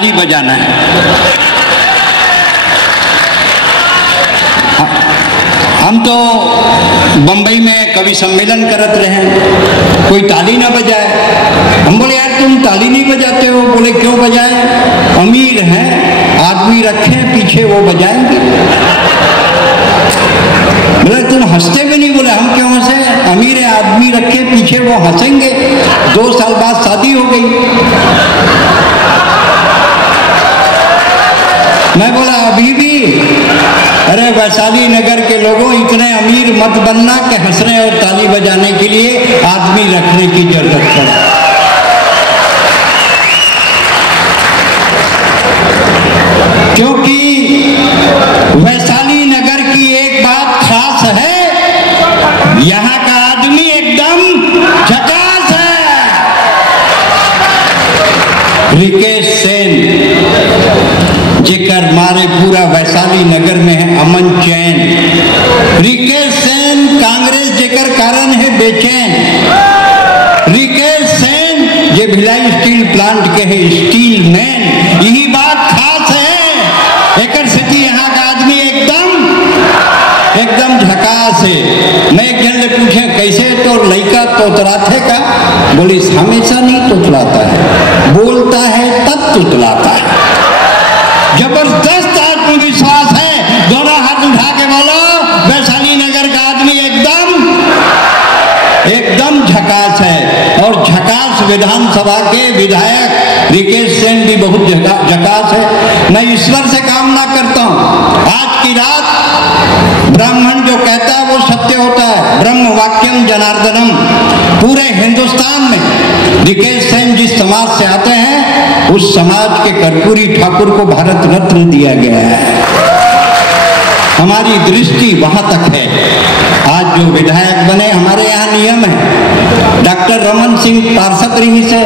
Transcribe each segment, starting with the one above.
ताली बजाना है। हम तो बंबई में कवि सम्मेलन करत रहे, कोई ताली ना बजाए। हम बोले यार तुम ताली नहीं बजाते हो? बोले क्यों बजाए? अमीर हैं, आदमी रखे पीछे वो बजाएंगे। बोले तुम हंसते भी नहीं? बोले हम क्यों हंसे? अमीर आदमी रखे पीछे वो हंसेंगे। 2 साल बाद शादी हो गई। मैं बोला अभी भी? अरे वैशाली नगर के लोगों, इतने अमीर मत बनना कि हंसने और ताली बजाने के लिए आदमी रखने की जरूरत है। क्योंकि वैशाली नगर की एक बात खास है, यहाँ का आदमी एकदम झकास है। रिकेश सेन जेकर मारे पूरा वैशाली नगर में है अमन चैन। रिकेश सेन कांग्रेस जेकर कारण है बेचैन। रिकेश सेन जे भिलाई स्टील प्लांट के है स्टील मैन। यही बात खास है, एकर स्थिति यहाँ का आदमी एकदम झकास है। मैं एक जन से पूछे कैसे तो लड़का तोतराते का? बोले हमेशा नहीं तोतलाता है, बोलता है तब तोतलाता है। जबरदस्त आत्मविश्वास है। दोनों हाथ उठा के बोलो, वैशाली नगर का आदमी एकदम झकास है। और झकास विधानसभा के विधायक रिकेश सेन भी बहुत झकास है। मैं ईश्वर से कामना करता हूं आज की रात ब्राह्मण जो कहता है वो सत्य होता है। ब्रह्म वाक्यम जनार्दनम। पूरे हिंदुस्तान में रिकेश सेन जिस समाज से आते हैं उस समाज के कर्पूरी ठाकुर को भारत रत्न दिया गया है। हमारी दृष्टि वहां तक है। आज जो विधायक बने, हमारे यहाँ नियम है, डॉक्टर रमन सिंह पार्षद रही से,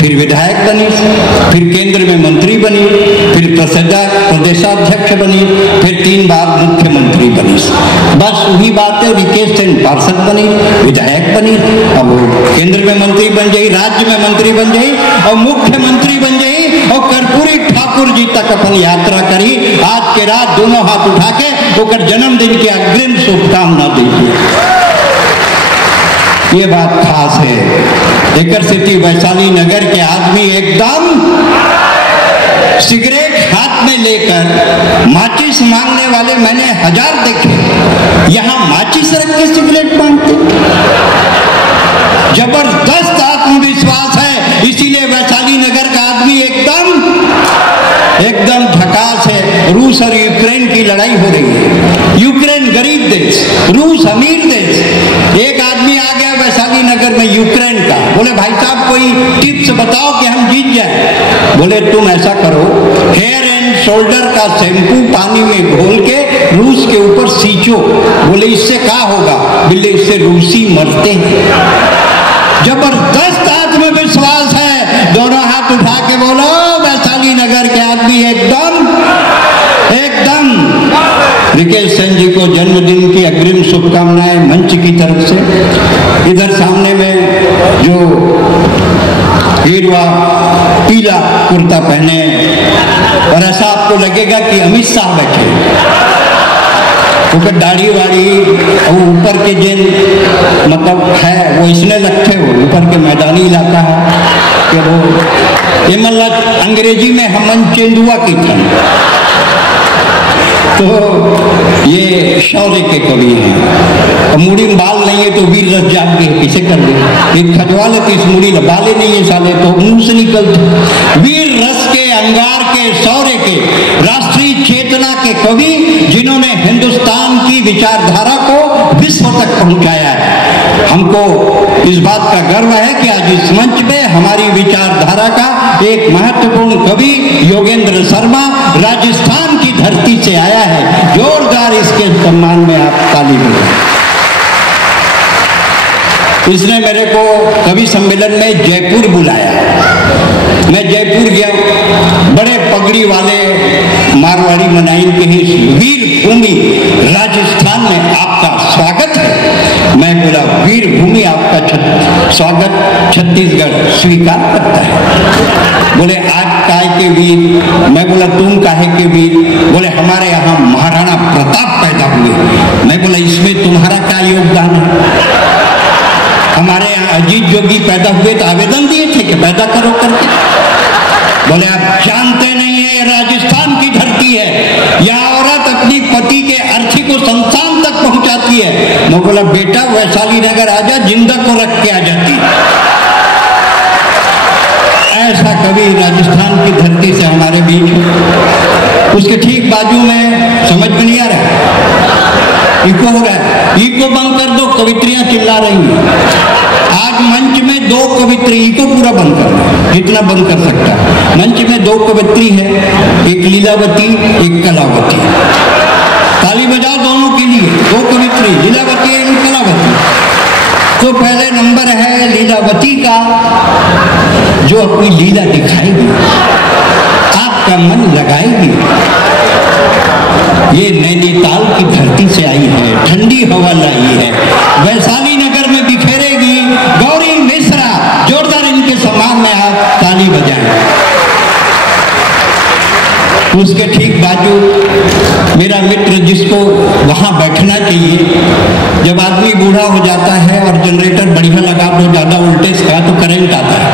फिर विधायक बनी, फिर केंद्र में मंत्री बनी, फिर प्रदेशाध्यक्ष बनी, फिर 3 बार मुख्यमंत्री बनी। बस वही बात है, रिकेश सेन पार्षद बनी, विधायक बनी, अब वो केंद्र में मंत्री बन जाई, राज्य में मंत्री बन जाई और मुख्यमंत्री बन जाई और कर्पूरी ठाकुर जी तक अपन यात्रा करी। आज के रात दोनों हाथ उठा के ओकर जन्मदिन की अग्रिम शुभकामना दीजिए। ये बात खास है। एकर स्थिति वैशाली नगर के आदमी एकदम सिगरेट हाथ में लेकर माचिस मांगने वाले मैंने 1000 देखे। यहां माचिस रख के सिगरेट मांगते। जबरदस्त आत्मविश्वास है, इसीलिए वैशाली नगर का आदमी एकदम झकास है। रूस और यूक्रेन की लड़ाई हो रही है। यूक्रेन गरीब देश, रूस अमीर देश। एक आदमी आ गया वैशाली नगर में यूक्रेन का, बोले भाई साहब कोई टिप्स बताओ कि हम जीत जाए। बोले तुम ऐसा करो, हेयर एंड शोल्डर का शैम्पू पानी में घोल के रूस के ऊपर सींचो। बोले इससे क्या होगा? बोले इससे रूसी मरते हैं। जबरदस्त आत्मविश्वास है। दोनों हाथ उठा के बोलो, वैशाली नगर के आदमी एकदम रिकेश सेन जी को जन्मदिन की अग्रिम शुभकामनाएं मंच की तरफ से। इधर सामने में जो गिरवा पीला कुर्ता पहने और ऐसा आपको लगेगा कि अमित शाह बैठे, ऊपर दाढ़ी वाड़ी और ऊपर के जिन मतलब है वो इसने लगते हो, ऊपर के मैदानी इलाका है कि वो ये मतलब अंग्रेजी में हमन चेंदुआ की था। तो ये शौर्य के कवि हैं। मुड़ी में बाल नहीं है तो वीर रस जाग गए, कैसे कर ले? एक खजवा लेते इस मुड़ी में बाले नहीं है साले तो मुंह से निकलते। वीर रस के, अंगार के, शौर्य के, राष्ट्रीय चेतना के कवि जिन्होंने हिंदुस्तान की विचारधारा को विश्व तक पहुंचाया है। हमको इस बात का गर्व है कि आज इस मंच पे हमारी विचारधारा का एक महत्वपूर्ण कवि योगेंद्र शर्मा राजस्थान की धरती से आया है। जोरदार इसके सम्मान में आप ताली बजाएं। इसने मेरे को कवि सम्मेलन में जयपुर बुलाया। मैं जयपुर गया, बड़े पगड़ी वाले मारवाड़ी मनाइन के ही वीर भूमि राजस्थान में आपका स्वागत है। मैं बोला वीर भूमि आपका स्वागत छत्तीसगढ़ स्वीकार करता है। बोले आप काहे के वीर? मैं बोला तुम काहे के वीर? बोले हमारे यहाँ महाराणा प्रताप पैदा हुए। मैं बोला इसमें तुम्हारा क्या योगदान है? हमारे यहाँ अजीत जोगी पैदा हुए तो आवेदन दिए थे कि पैदा करो करके। बोले आप जानते नहीं है, राजस्थान की धरती है, यह औरत अपनी पति के अर्थी को शमशान तक पहुंचाती है। मैं बोला बेटा वैशाली नगर आजा, जिंदा को रख के आ जाती। ऐसा कवि राजस्थान की धरती से हमारे बीच। उसके ठीक बाजू में समझ में नहीं आ रहा, इको हो रहा है, इको बंद कर दो, कवित्रियां चिल्ला रही हैं। आज मंच में 2 कवित्री, इको पूरा बंद कर, जितना बंद कर सकता है। मंच में 2 कवित्री है, एक लीलावती एक कलावती। ताली बजाओ दोनों के लिए, 2 कवित्री, लीलावती एवं कलावती। तो पहले नंबर है लीलावती का, जो अपनी लीला दिखाएगी, आपका मन लगाएगी। ये नैनीताल की धरती से आई है, ठंडी हवा लाई है, वैशाली नगर में बिखेरेगी। गौरी मिश्रा, जोरदार इनके सम्मान में आप ताली बजाएं। उसके ठीक बाजू मेरा मित्र, जिसको वहां बैठना चाहिए, जब आदमी बूढ़ा हो जाता है और जनरेटर बढ़िया लगा दो, ज्यादा वोल्टेज का, तो करंट आता है।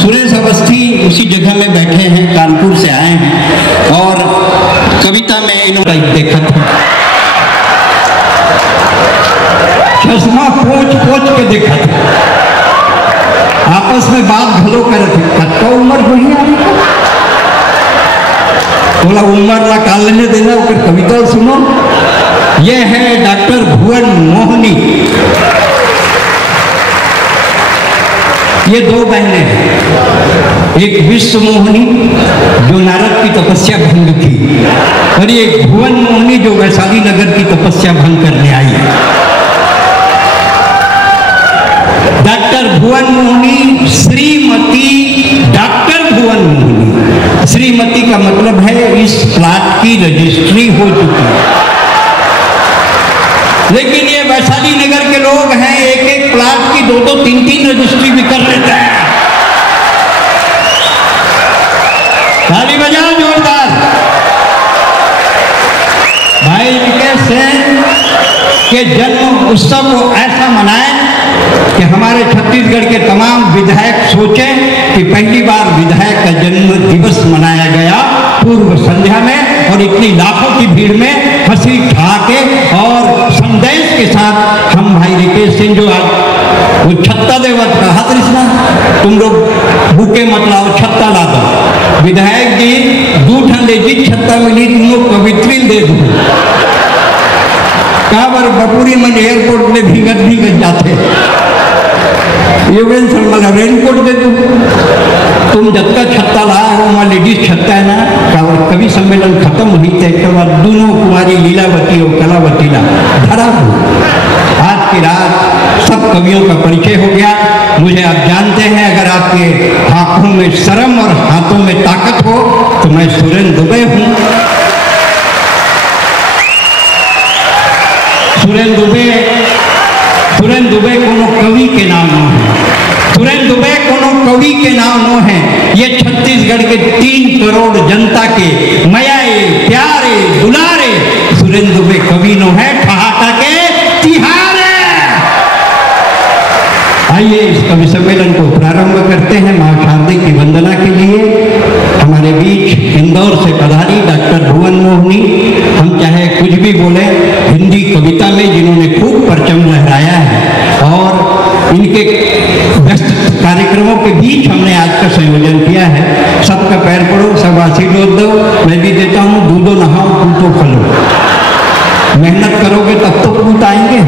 सुरेश अवस्थी उसी जगह में बैठे हैं, कानपुर से आए हैं। और कविता में इन्होंने देखा था, चश्मा पोंछ के देखा था, आपस में बात घलो कर कत्ता उम्र वही आ रही। बोला उम्र ला काल लेने देना, फिर कविता सुनो। ये है डॉक्टर भुवन मोहनी। ये 2 बहनें हैं, एक विश्व मोहनी जो नारद की तपस्या भंग की, और एक भुवन मोहनी जो वैशाली नगर की तपस्या भंग करने आई है। डॉक्टर भुवन मोहनी श्रीमती डॉक्टर भुवन मोहनी। श्रीमती का मतलब है इस प्लाट की रजिस्ट्री हो चुकी है। लेकिन ये वैशाली नगर के लोग हैं, एक प्लाट की 2-2, 3-3 रजिस्ट्री भी कर लेते हैं। ताली बजाओ जोरदार। भाई विकेश सेन के जन्म उत्सव को ऐसा मनाएं कि हमारे छत्तीसगढ़ के तमाम विधायक सोचें कि पहली बार विधायक का जन्म दिवस मनाया गया पूर्व संध्या में, और इतनी लाखों की भीड़ में हंसी ठहाके और संदेश के साथ हम भाई रिकेश सिंह जो आज वो छत्ता देवत कहा कृष्णा, तुम लोग भूखे मत लाओ, छत्ता ला दो। विधायक जी 2 ठंडे जी छत्ता मिली, तुम लोग कवित्री दे दो। कहा बार बपुरी मन एयरपोर्ट में भीगत जाते, योगेंद्र शर्मा रेनकोट दे दो। तुम जब तक छत्ता लाया हो, वहाँ लेडीज छत्ता है ना। कवि सम्मेलन खत्म हुई थे, एक बार दोनों कुमारी लीलावती और कलावती ला धरा हो। आज की रात सब कवियों का परिचय हो गया। मुझे आप जानते हैं, अगर आपके आंखों में शर्म और हाथों में ताकत हो तो मैं सुरेंद्र दुबे हूँ। सुरेंद्र दुबे कोनो कवि के नाम न है। सुरेंद्र दुबे कोनो कवि के नाम न है। ये छत्तीसगढ़ के 3 करोड़ जनता के मयाए प्यारे दुलारे सुरेंद्र दुबे कवि न है, ठहाका के तिहारे। आइए इस कवि सम्मेलन को प्रारंभ करते हैं मां शारदे की वंदना के लिए। हमारे बीच इंदौर से पधारी डॉक्टर भुवन मोहनी। हम चाहे कुछ भी बोले, हिंदी कविता में जिन्होंने खूब परचम लहराया है, और इनके व्यस्त कार्यक्रमों के बीच हमने आज का संयोजन किया है। सबका पैर पड़ो, सब आशीर्वाद दो। मैं भी देता हूँ, दूधो नहाओ, पूतो फलो। मेहनत करोगे तब तो पूत आएंगे।